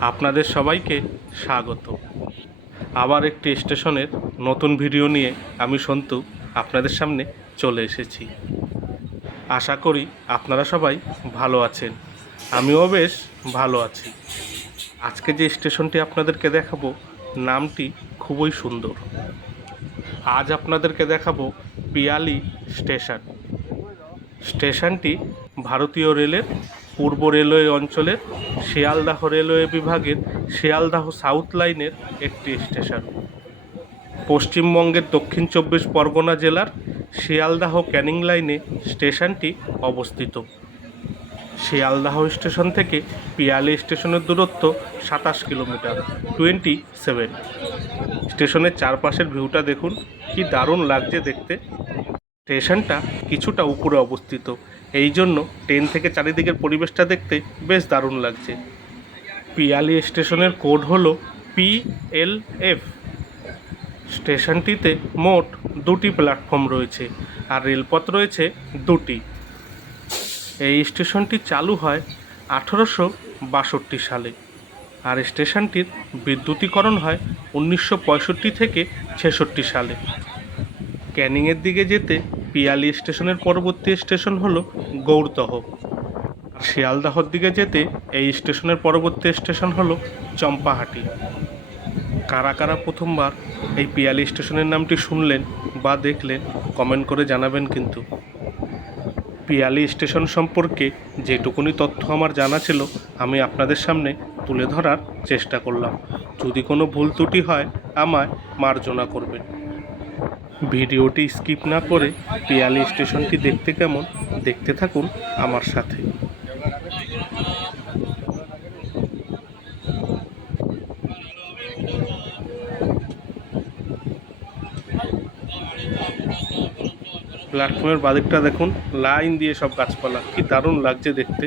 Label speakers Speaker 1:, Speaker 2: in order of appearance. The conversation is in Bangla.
Speaker 1: আপনাদের সবাইকে স্বাগত। আবার একটি স্টেশনের নতুন ভিডিও নিয়ে আমি সন্তু আপনাদের সামনে চলে এসেছি। আশা করি আপনারা সবাই ভালো আছেন। আমিও বেশ ভালো আছি। আজকে যে স্টেশনটি আপনাদেরকে দেখাবো, নামটি খুবই সুন্দর। আজ আপনাদেরকে দেখাবো পিয়ালি স্টেশন। স্টেশনটি ভারতীয় রেলের পূর্ব রেলওয়ে অঞ্চলের শিয়ালদাহ রেলওয়ে বিভাগের শিয়ালদাহ সাউথ লাইনের একটি স্টেশন। পশ্চিমবঙ্গের দক্ষিণ চব্বিশ পরগনা জেলার শিয়ালদাহ ক্যানিং লাইনে স্টেশনটি অবস্থিত। শিয়ালদাহ স্টেশন থেকে পিয়ালি স্টেশনের দূরত্ব সাতাশ কিলোমিটার, টোয়েন্টি সেভেন। স্টেশনের চারপাশের ভিউটা দেখুন, কি দারুণ লাগছে দেখতে। স্টেশনটা কিছুটা উপরে অবস্থিত। এই জন্য ট্রেন থেকে চারিদিকের পরিবেশটা দেখতে বেশ দারুণ লাগছে। পিয়ালি স্টেশনের কোড হলো পিএলএফ স্টেশনটিতে মোট দুটি প্ল্যাটফর্ম রয়েছে আর রেলপথ রয়েছে দুটি। এই স্টেশনটি চালু হয় আঠেরোশো বাষট্টি সালে আর স্টেশনটির বিদ্যুতীকরণ হয় উনিশশো পঁয়ষট্টি থেকে ছেষট্টি সালে। ক্যানিংয়ের দিকে যেতে পিয়ালি স্টেশনের পরবর্তী স্টেশন হলো গৌরদহ। শিয়ালদাহর দিকে যেতে এই স্টেশনের পরবর্তী স্টেশন হলো চম্পাহাটি। কারা কারা প্রথমবার এই পিয়ালি স্টেশনের নামটি শুনলেন বা দেখলেন কমেন্ট করে জানাবেন কিন্তু। পিয়ালি স্টেশন সম্পর্কে যেটুকুনি তথ্য আমার জানা ছিল, আমি আপনাদের সামনে তুলে ধরার চেষ্টা করলাম। যদি কোনো ভুল ত্রুটি হয়, আমায় মার্জনা করবেন। ভিডিওটি স্কিপ না করে পিয়ালি স্টেশনটি দেখতে কেমন, দেখতে থাকুন আমার সাথে। প্ল্যাটফর্মের বাদিকটা দেখুন, লাইন দিয়ে সব গাছপালা। কি দারুণ লাগছে দেখতে।